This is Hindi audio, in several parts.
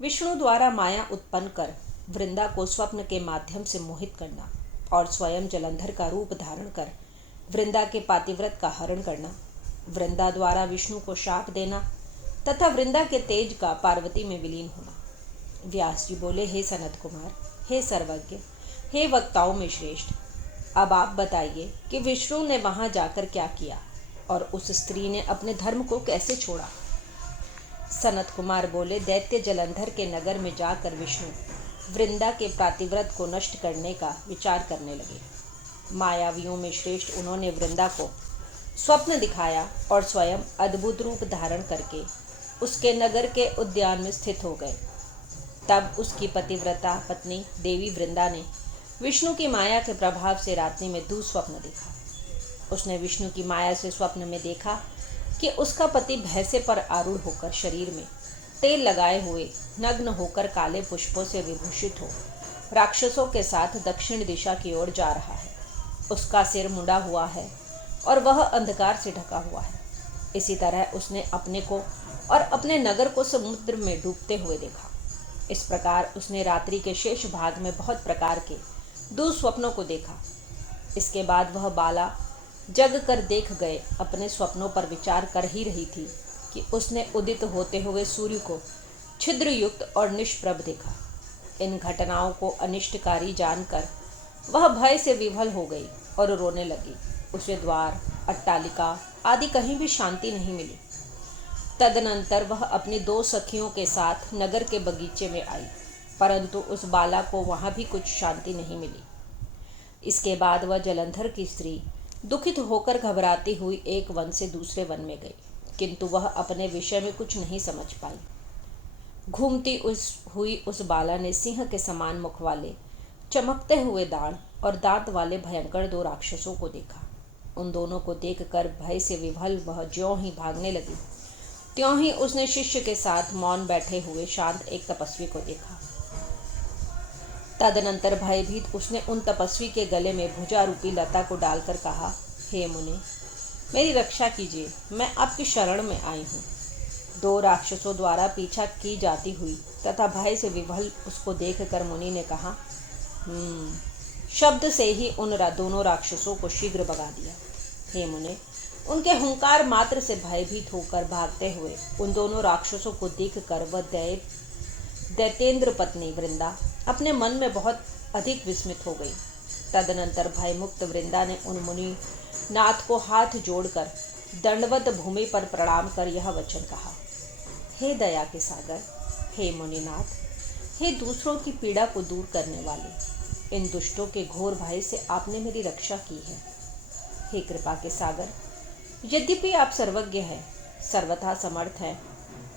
विष्णु द्वारा माया उत्पन्न कर वृंदा को स्वप्न के माध्यम से मोहित करना और स्वयं जलंधर का रूप धारण कर वृंदा के पातिव्रत का हरण करना, वृंदा द्वारा विष्णु को शाप देना तथा वृंदा के तेज का पार्वती में विलीन होना। व्यास जी बोले, हे सनत कुमार, हे सर्वज्ञ, हे वक्ताओं में श्रेष्ठ, अब आप बताइए कि विष्णु ने वहां जाकर क्या किया और उस स्त्री ने अपने धर्म को कैसे छोड़ा। सनत कुमार बोले, दैत्य जलंधर के नगर में जाकर विष्णु वृंदा के पातिव्रत को नष्ट करने का विचार करने लगे। मायावियों में श्रेष्ठ उन्होंने वृंदा को स्वप्न दिखाया और स्वयं अद्भुत रूप धारण करके उसके नगर के उद्यान में स्थित हो गए। तब उसकी पतिव्रता पत्नी देवी वृंदा ने विष्णु की माया के प्रभाव से रात्रि में दुस्वप्न देखा। उसने विष्णु की माया से स्वप्न में देखा कि उसका पति भैंसे पर आरूढ़ होकर शरीर में तेल लगाए हुए नग्न होकर काले पुष्पों से विभूषित हो राक्षसों के साथ दक्षिण दिशा की ओर जा रहा है। उसका सिर मुंडा हुआ है और वह अंधकार से ढका हुआ है। इसी तरह उसने अपने को और अपने नगर को समुद्र में डूबते हुए देखा। इस प्रकार उसने रात्रि के शेष भाग में बहुत प्रकार के दुस्वप्नों को देखा। इसके बाद वह बाला जग कर देख गए अपने स्वप्नों पर विचार कर ही रही थी कि उसने उदित होते हुए सूर्य को छिद्र युक्त और निष्प्रभ देखा। इन घटनाओं को अनिष्टकारी जानकर वह भय से विवल हो गई और रोने लगी। उसे द्वार, अट्टालिका आदि कहीं भी शांति नहीं मिली। तदनंतर वह अपनी 2 सखियों के साथ नगर के बगीचे में आई, परंतु उस बाला को वहां भी कुछ शांति नहीं मिली। इसके बाद वह जलंधर की स्त्री दुखित होकर घबराती हुई एक वन से दूसरे वन में गई, किंतु वह अपने विषय में कुछ नहीं समझ पाई। घूमती हुई उस बाला ने सिंह के समान मुख वाले, चमकते हुए दांत और दांत वाले भयंकर 2 राक्षसों को देखा। उन दोनों को देखकर भय से विभल वह ज्यों ही भागने लगी, त्यों ही उसने शिष्य के साथ मौन बैठे हुए शांत एक तपस्वी को देखा। तदनंतर भयभीत उसने उन तपस्वी के गले में भुजा रूपी लता को डालकर कहा, हे मुनि, मेरी रक्षा कीजिए, मैं आपकी शरण में आई हूँ। 2 राक्षसों द्वारा पीछा की जाती हुई तथा भय से विभल उसको देखकर मुनि ने कहा, शब्द से ही उन दोनों राक्षसों को शीघ्र भगा दिया। हे मुने, उनके हुंकार मात्र से भयभीत होकर भागते हुए उन दोनों राक्षसों को देखकर वह दैत्येंद्र पत्नी वृंदा अपने मन में बहुत अधिक विस्मित हो गई। तदनंतर भयमुक्त वृंदा ने उन मुनि नाथ को हाथ जोड़कर दंडवत भूमि पर प्रणाम कर यह वचन कहा, हे दया के सागर, हे मुनिनाथ, हे दूसरों की पीड़ा को दूर करने वाले, इन दुष्टों के घोर भय से आपने मेरी रक्षा की है। हे कृपा के सागर, यद्यपि आप सर्वज्ञ हैं, सर्वथा समर्थ हैं,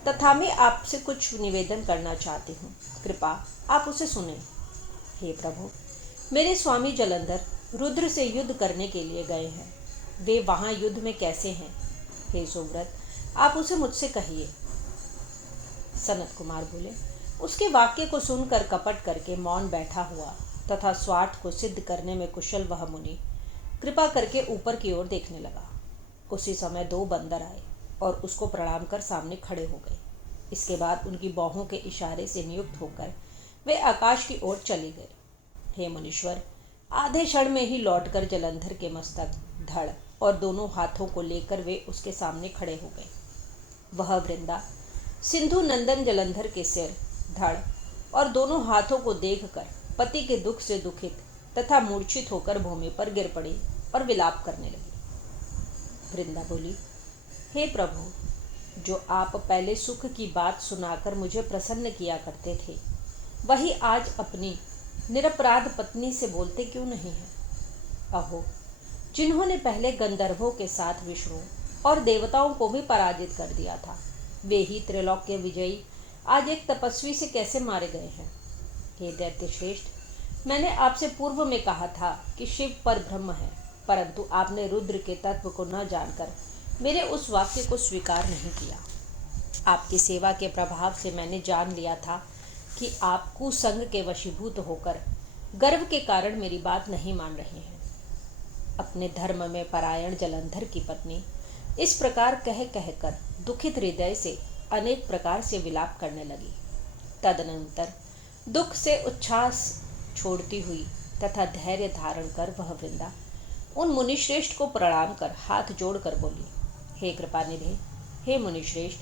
तथा मैं आपसे कुछ निवेदन करना चाहती हूँ, कृपा आप उसे सुने। हे प्रभु, मेरे स्वामी जलंधर रुद्र से युद्ध करने के लिए गए हैं। वे वहां युद्ध में कैसे हैं? हे सुव्रत, आप उसे मुझसे कहिए। सनत कुमार बोले, उसके वाक्य को सुनकर कपट करके मौन बैठा हुआ तथा स्वार्थ को सिद्ध करने में कुशल वह मुनि कृपा करके ऊपर की ओर देखने लगा। उसी समय 2 बंदर आए और उसको प्रणाम कर सामने खड़े हो गए। इसके बाद उनकी बाहों के इशारे से नियुक्त होकर वे आकाश की ओर चले गए। हे मुनीश्वर, आधे क्षण में ही लौटकर जलंधर के मस्तक, धड़ और दोनों हाथों को लेकर वे उसके सामने खड़े हो गए। वह वृंदा सिंधु नंदन जलंधर के सिर, धड़ और दोनों हाथों को देखकर पति के दुख से दुखित तथा मूर्छित होकर भूमि पर गिर पड़ी और विलाप करने लगी। वृंदा बोली, हे प्रभु, जो आप पहले सुख की बात सुनाकर मुझे प्रसन्न किया करते थे, वही आज अपनी निरपराध पत्नी से बोलते क्यों नहीं हैं? अहो, जिन्होंने पहले गंधर्वों के साथ विष्णु और देवताओं को भी पराजित कर दिया था, वे ही त्रिलोक्य विजयी आज एक तपस्वी से कैसे मारे गए हैं? हे दैत्य श्रेष्ठ, मैंने आपसे पूर्व में कहा था कि शिव पर ब्रह्म है, परंतु आपने रुद्र के तत्व को न जानकर मेरे उस वाक्य को स्वीकार नहीं किया। आपकी सेवा के प्रभाव से मैंने जान लिया था कि आप कुसंग के वशीभूत होकर गर्व के कारण मेरी बात नहीं मान रहे हैं। अपने धर्म में परायण जलंधर की पत्नी इस प्रकार कह कहकर दुखित हृदय से अनेक प्रकार से विलाप करने लगी। तदनंतर दुख से उच्छ्वास छोड़ती हुई तथा धैर्य धारण कर वह वृंदा उन मुनिश्रेष्ठ को प्रणाम कर हाथ जोड़कर बोली, हे कृपानिधे, हे मुनिश्रेष्ठ,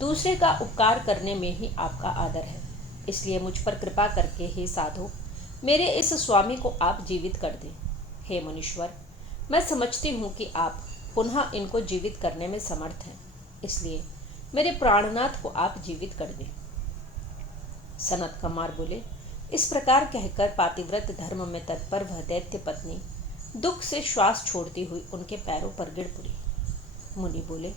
दूसरे का उपकार करने में ही आपका आदर है, इसलिए मुझ पर कृपा करके हे साधु मेरे इस स्वामी को आप जीवित कर दें। हे मुनीश्वर, मैं समझती हूँ कि आप पुनः इनको जीवित करने में समर्थ हैं, इसलिए मेरे प्राणनाथ को आप जीवित कर दें। सनत कुमार बोले, इस प्रकार कहकर पातिव्रत धर्म में तत्पर वह दैत्य पत्नी दुख से श्वास छोड़ती हुई उनके पैरों पर गिर पड़ी। मुनि बोले,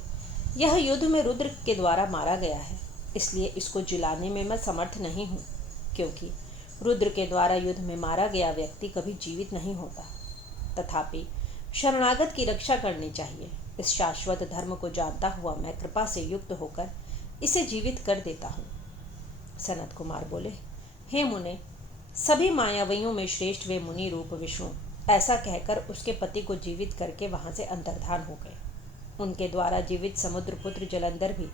यह युद्ध में रुद्र के द्वारा मारा गया है, इसलिए इसको जिलाने में मैं समर्थ नहीं हूँ, क्योंकि रुद्र के द्वारा युद्ध में मारा गया व्यक्ति कभी जीवित नहीं होता। तथापि शरणागत की रक्षा करनी चाहिए। इस शाश्वत धर्म को जानता हुआ मैं कृपा से युक्त होकर इसे जीवित कर देता हूँ। सनत कुमार बोले, हे मुने, सभी मायावियों में श्रेष्ठ वे मुनि रूप विष्णु ऐसा कहकर उसके पति को जीवित करके वहां से अंतर्धान हो गए। उनके द्वारा जीवित समुद्र पुत्र जलंधर भी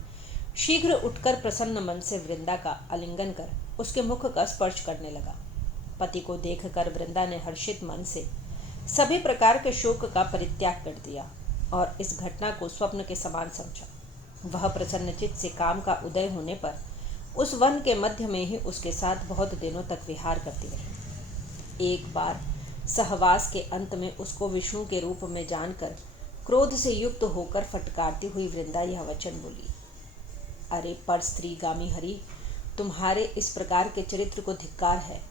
शीघ्र उठकर प्रसन्न मन से वृंदा का आलिंगन कर उसके मुख का स्पर्श करने लगा। पति को देखकर वृंदा ने हर्षित मन से सभी प्रकार के शोक का परित्याग कर दिया और इस घटना को स्वप्न के समान समझा। वह प्रसन्नचित्त से काम का उदय होने पर उस वन के मध्य में ही उसके साथ बहुत दिनों तक विहार करती रही। एक बार सहवास के अंत में उसको विष्णु के रूप में जानकर क्रोध से युक्त होकर फटकारती हुई वृंदा यह वचन बोली, अरे पर स्त्रीगामी हरि, तुम्हारे इस प्रकार के चरित्र को धिक्कार है।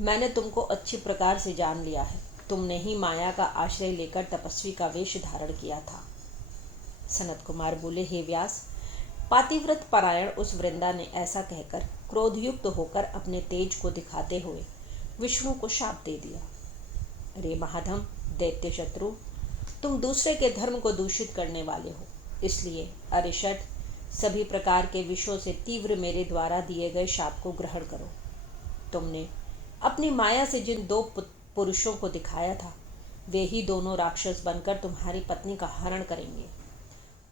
मैंने तुमको अच्छी प्रकार से जान लिया है। तुमने ही माया का आश्रय लेकर तपस्वी का वेश धारण किया था। सनत कुमार बोले, हे व्यास, पातिव्रत परायण उस वृंदा ने ऐसा कहकर क्रोधयुक्त होकर अपने तेज को दिखाते हुए विष्णु को शाप दे दिया। रे महाधम, दैत्य शत्रु, तुम दूसरे के धर्म को दूषित करने वाले हो, इसलिए अरिषट सभी प्रकार के विषयों से तीव्र मेरे द्वारा दिए गए शाप को ग्रहण करो। तुमने अपनी माया से जिन दो पुरुषों को दिखाया था, वे ही दोनों राक्षस बनकर तुम्हारी पत्नी का हरण करेंगे।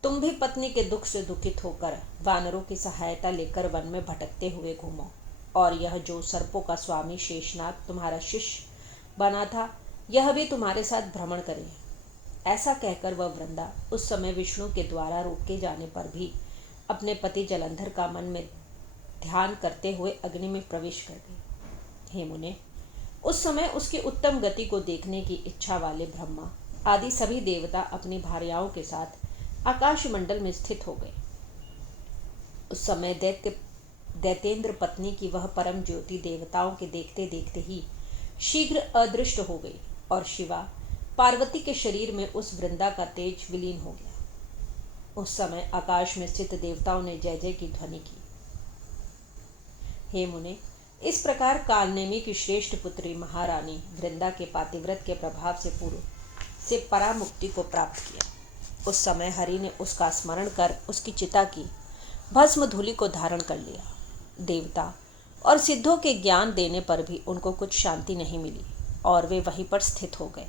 तुम भी पत्नी के दुख से दुखित होकर वानरों की सहायता लेकर वन में भटकते हुए घूमो, और यह जो सर्पों का स्वामी शेषनाग तुम्हारा शिष्य बना था, यह भी तुम्हारे साथ भ्रमण करे। ऐसा कहकर वह वृंदा उस समय विष्णु के द्वारा रोके जाने पर भी अपने पति जलंधर का मन में ध्यान करते हुए अग्नि में प्रवेश कर गई। हे मुने, उस समय उसकी उत्तम गति को देखने की इच्छा वाले ब्रह्मा आदि सभी देवता अपनी भार्याओं के साथ आकाश मंडल में स्थित हो गए। उस समय दैतेंद्र पत्नी की वह परम ज्योति देवताओं के देखते देखते ही शीघ्र अदृष्ट हो गई और शिवा पार्वती के शरीर में उस वृंदा का तेज विलीन हो गया। उस समय आकाश में स्थित देवताओं ने जय जय की ध्वनि की। हे मुने, इस प्रकार कालनेमी की श्रेष्ठ पुत्री महारानी वृंदा के पातिव्रत के प्रभाव से पूर्व से परामुक्ति को प्राप्त किया। उस समय हरि ने उसका स्मरण कर उसकी चिता की भस्म धूलि को धारण कर लिया। देवता और सिद्धों के ज्ञान देने पर भी उनको कुछ शांति नहीं मिली और वे वहीं पर स्थित हो गए।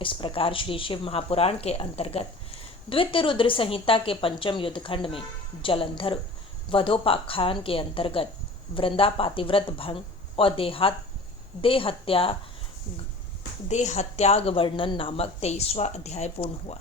इस प्रकार श्री शिव महापुराण के अंतर्गत द्वितीय रुद्र संहिता के पंचम युद्धखंड में जलंधर वधोपाख्यान के अंतर्गत वृंदा पातिव्रत भंग और देहत्याग वर्णन नामक 23वां अध्याय पूर्ण हुआ।